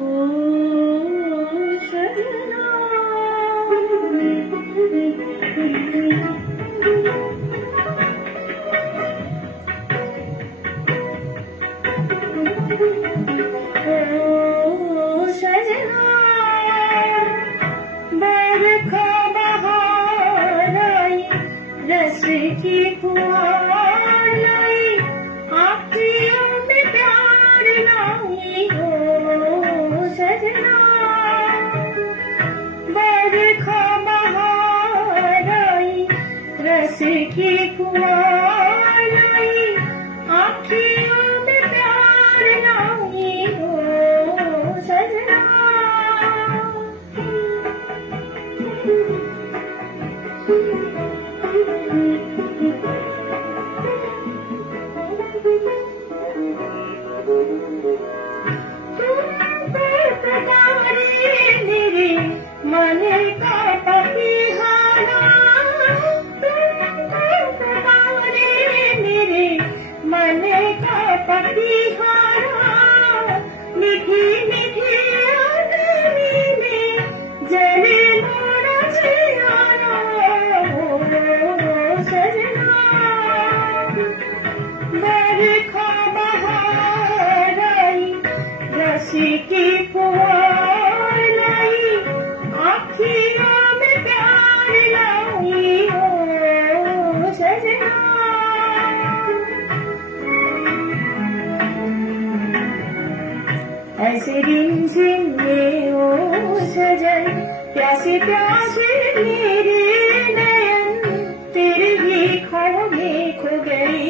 ओ सजना ओ सजना बरखा बहार आई रस की फुहार लाई आँखियों में प्यार लाई हो सजना बरखा बहार आई रस की फुहार लाई आँखियों में प्यार लाई हो सजना मेरे मन का पपीहारा मेरे मन का पपीहारा मीठी मीठी आंगनी में जले मोरा जियारा हो सजना बरखा बहार आई रसी की फुहार लाई आँखियों में प्यार लाई हो सजना ऐसे रिमझिम में ओ सजन प्यासे प्यासे मेरे नयन तेरे ही ख्वाबों में खो गए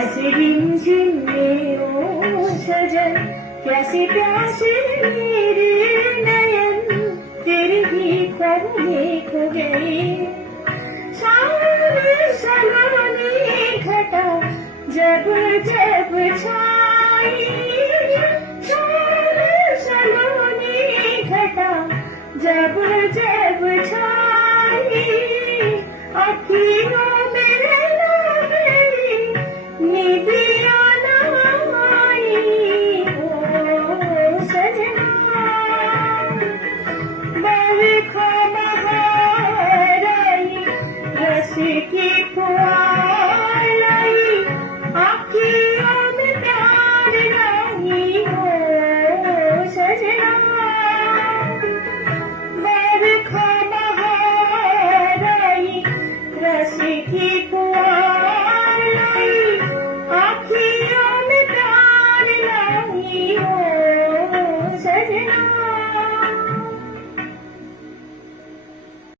ऐसे रिमझिम में ओ सजन प्यासे प्यासे मेरे नयन तेरे ही ख्वाबों में खो गए सावन सलोनी घटा जब जब छाई सावन सलोनी घटा जब जब